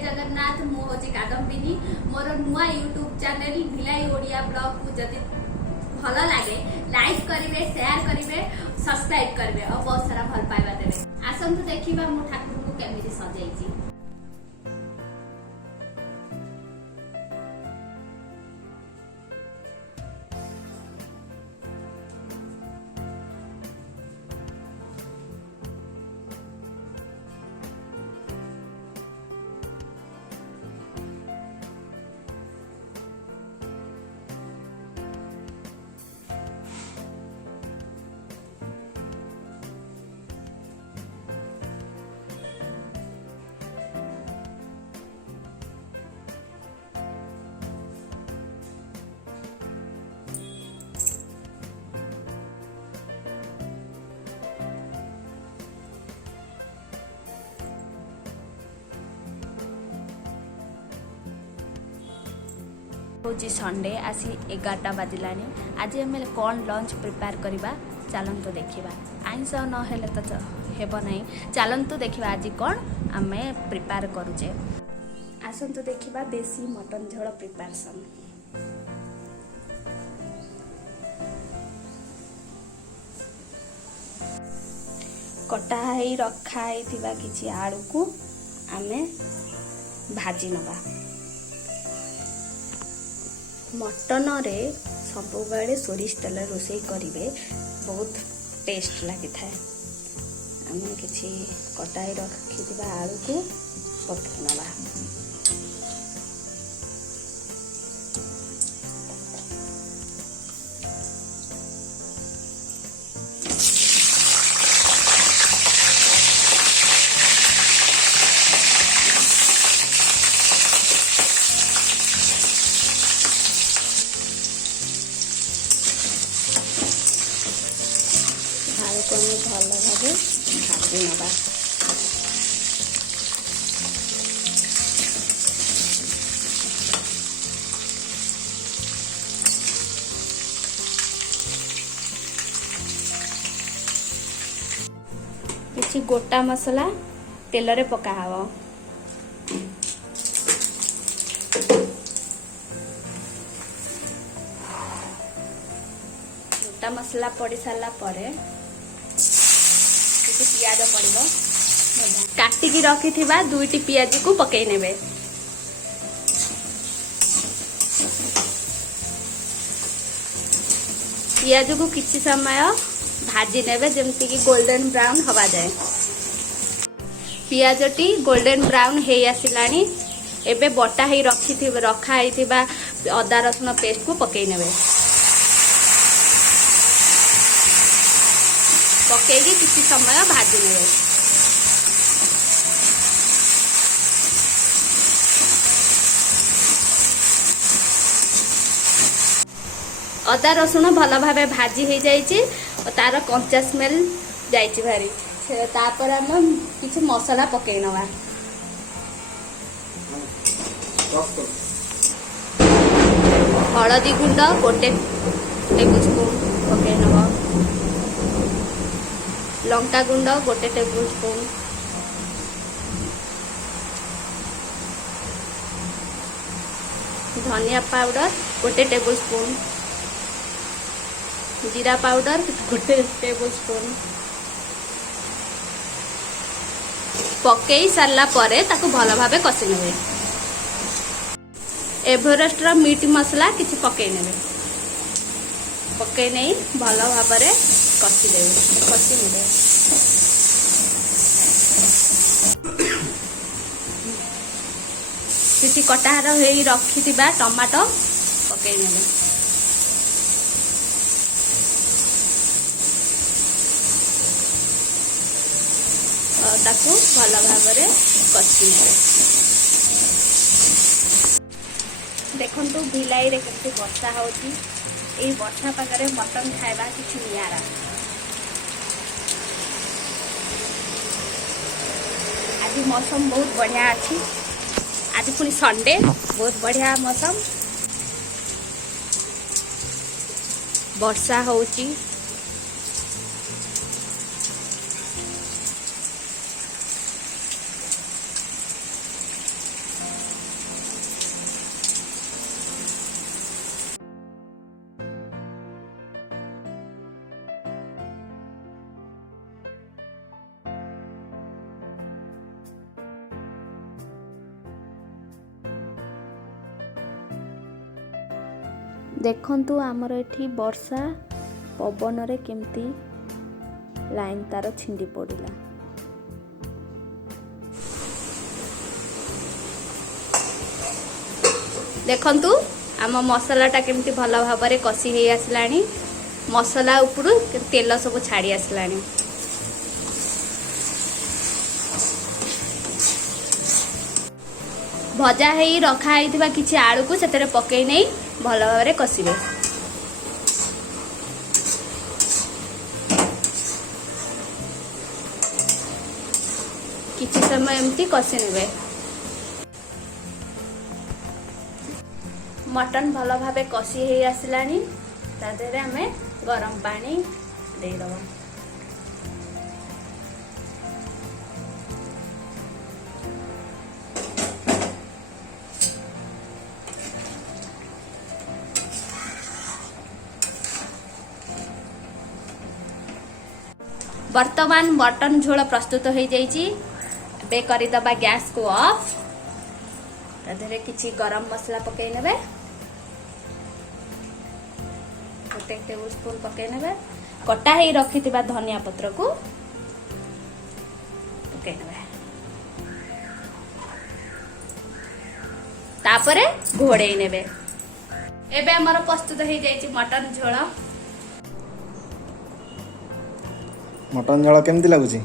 जगन्नाथ मु हूँ कादम्बिनी मोर नुआ YouTube channel Bhilai Odia blog को जदि भल लगे लाइक करेंगे शेयर करेंगे सब्सक्राइब करेंगे और बहुत सारा भल पाइबा देवे। आसतु देखा मो ठाकुर को केमिति सजाई। हूँ संडे आसी 11टा बाजिला। आज आम कौन लंच प्रिपेयर करवा चलतु देखा। आइंस ना तो हेब ना चलतु देखा आज कौन आम प्रिपेयर करुचे। आसतु देखा देसी मटन झोल प्रिपेरेसन। कटा है रखाई किसी आलू को आम भाजी नवा। मटन रे सब बेले सोरिष तेल रोषे करेंगे बहुत टेस्ट लगी था। आम किसी कटाई रखि आलू को पकई नवा। आलू को भल भाव भाजी नवा। किसी गोटा मसला तेल रे पका हवा। गोटा मसला पड़ सारा पर पियाज पड़ो। काटिकी रखि दुईटी पियाज को पकई नेबे। पियाज को किसी समय भाजी नेबे जमती कि गोल्डन ब्राउन हवा जाए। पियाज टी गोल्डन ब्राउन हे आसिलानी। एबे बटा ही रखा अदा रसुण पेस्ट को पकई नेबे। पकईकी किसी समय भाजी नेबे। अदा रसुण भल भाव भाजी हो जाइए और तार कंचा स्मेल जाइए भारी। तापर आम किसी मसला पकई नवा। हलदी गुंड 1 टेबुल स्पून पकई नवा। लंका गुंड 1 टेबुल स्पून। धनिया पाउडर 1 टेबुल स्पून। जीरा पाउडर 1 टेबुल स्पून। पकई सारा परे ताको भल भावे कषि नेबे। एवरेस्ट रो मीट मसला किसी पकई नेबे। पकई नहीं भल भाव कषि नेबे। किसी कटाहार रखि टमाटो पकई नेबे। ताकू भल भाव कषि नेबे। देखंतु भिलाई रे केते वर्षा होची। ए वर्षा पागरे मटन खाइबा किछि नियारा। आज मौसम बहुत बढ़िया अच्छी। आज पुनी संडे बहुत बढ़िया मौसम। वर्षा होची। देखंतु आमर एठी वर्षा पवन रे केमती लाइन तार छिंडी पड़िला। देखंतु आम मसलाटा केमती भल भाव में कषि हो आसलानी। मसला उपरू तेल सब छाड़ी आसलानी। भजा है रखाई किसी आलू को से पकई नहीं भल भाव में कषिबे। किसी समय एमती कषि नेबे। मटन भल भाव कषि हो आसलानी। तादेहरे आमे गरम पानी दे दबा। वर्तमान मटन झोल प्रस्तुत हो जाइए। बे करदबा गैस को ऑफ। तादेहरे किछि गरम मसला पकई नेबे। गोटे टेबुल स्पून पकई नेबे। कटा ही रखि धनिया पत्र को पकई नेबे। तापरे घोड़े नेबे। एबे हमर प्रस्तुत हो जाइए मटन झोल। मटन झोल केमती लगुची?